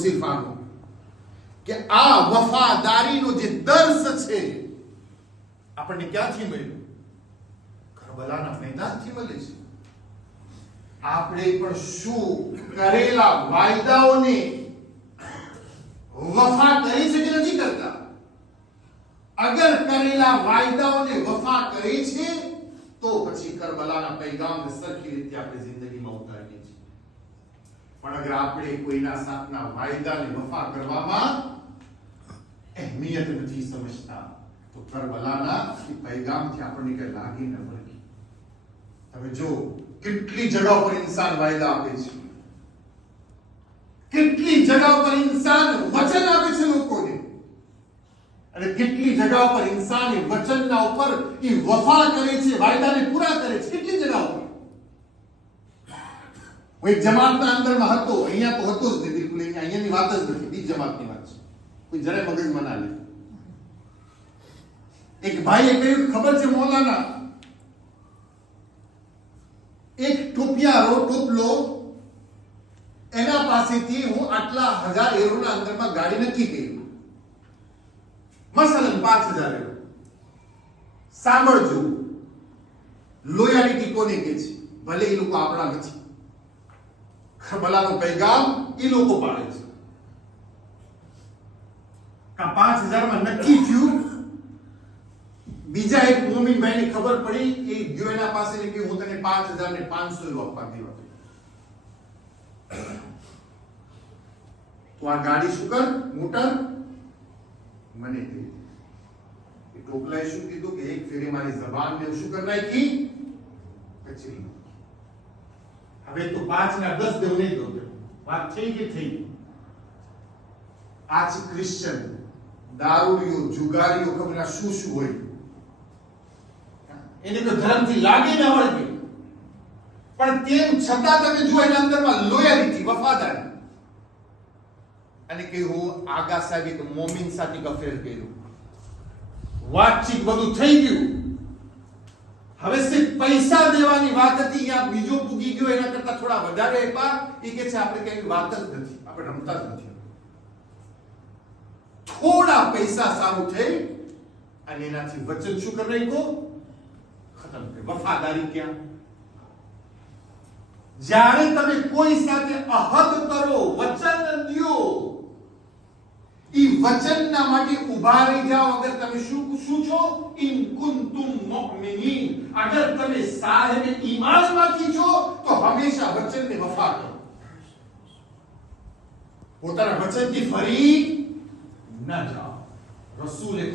સિર્ફ આનો કે આ વફાદારીનો જે દર્શ છે આપણને ક્યાંથી મળ્યું? કરબલાના મેદાનથી મળે છે. આપણે પણ શું કરેલા વાયદાઓને વફા કરી છે કે નથી કરતા? અગર કરેલા વાયદાઓને વફા કરી છે તો પછી કરબલાના પૈગામને સરખી રીતે આપણે જિંદગીમાં ઉતારીએ છીએ. પણ અગર આપણે કોઈના સાથના વાયદાને વફા કરવામાં અહેમિયત નથી સમજતા તો કરબલાના પૈગામથી આપણને કઈ લાગી ન પડે. તમે જો કેટલી જગ્યાઓ પર ઇન્સાન વાયદા આપે છે, કેટલી જગ્યાઓ પર ઇન્સાન વચન આપે છે લોકોને, અને કેટલી જગ્યાઓ પર ઇન્સાન એ વચનના ઉપર એ વફા કરે છે, વાયદાને પૂરા કરે છે. કેટલી જગ્યાઓ પર હું એક જમાતના અંદરમાં હતો, અહીંયા તો હતો જ નહીં બિલકુલ, અહીંયાની વાત જ નથી, બીજી જમાતની વાત છે, કોઈ જરાય મગજમાં ના લે. એક ભાઈએ કહ્યું ખબર છે મૌલાના, એક ટોપિયારો ટોપલો એના પાસેથી હું આટલા 1000 યુરોના અંદરમાં ગાડી નક્કી કરી, મસલન 5000 યુરો. સાંભળજો, લોયાલિટી કોને કે છે? ભલે એ લોકો આપણા નથી, ખબલાનો પૈગામ એ લોકો પાડે છે. કા 5000 માં નક્કી થયું. બીજા એક મોમીન ભાઈને ખબર પડી, એ ગયો એના પાસે ને કે હું તને 5500 યુરો આપવા દેવા. તો આ ગાડી શું કર, મોટર મને દે. એ ટોપલાએ શું કીધું કે એક ફેરી મારી જબાનને શું કરી નાખી, કચરી. હવે તો 5 ના 10 દેવ નહીં દો. વાત થઈ કે થઈ? આ છે ક્રિશ્ચન, દારૂડિયો, જુગારીઓ, ખબર શું શું હોય. એને તો ધર્મથી લાગે ન વળગે, પણ તેમ છતાં તમે જો એના અંદરમાં લોયાલિટી, વફાદારી. અને કે હું આગા સાહેબ એક મોમિન સાથે અફેર કર્યું, વાતચીત બધું થઈ ગયું, હવે સિર્ફ પૈસા દેવાની વાત હતી, યા બીજો પૂગી ગયો, એના કરતા થોડા વધારે આપ્યા. એ કે છે આપણે કઈ વાત જ નથી, આપણે રમતા જ નથી. થોડા પૈસા સારું થઈ અને એનાથી વચન શું કરી નાખ્યો, ખતમ થઈ. વફાદારી ક્યાં? જ્યારે તમે કોઈ સાથે અહદ કરો, વચન દ્યો, ઈ વચનના માટે ઉભા રહી જાઓ. અગર તમે શું છો, ઇન કુંતુમ મુમિનીન, અગર તમે સાહેબ ઈમાનમાંથી છો તો હંમેશા વચનને વફા કરો. પોતાના વચનથી ફરી ન જાઓ. રસૂલે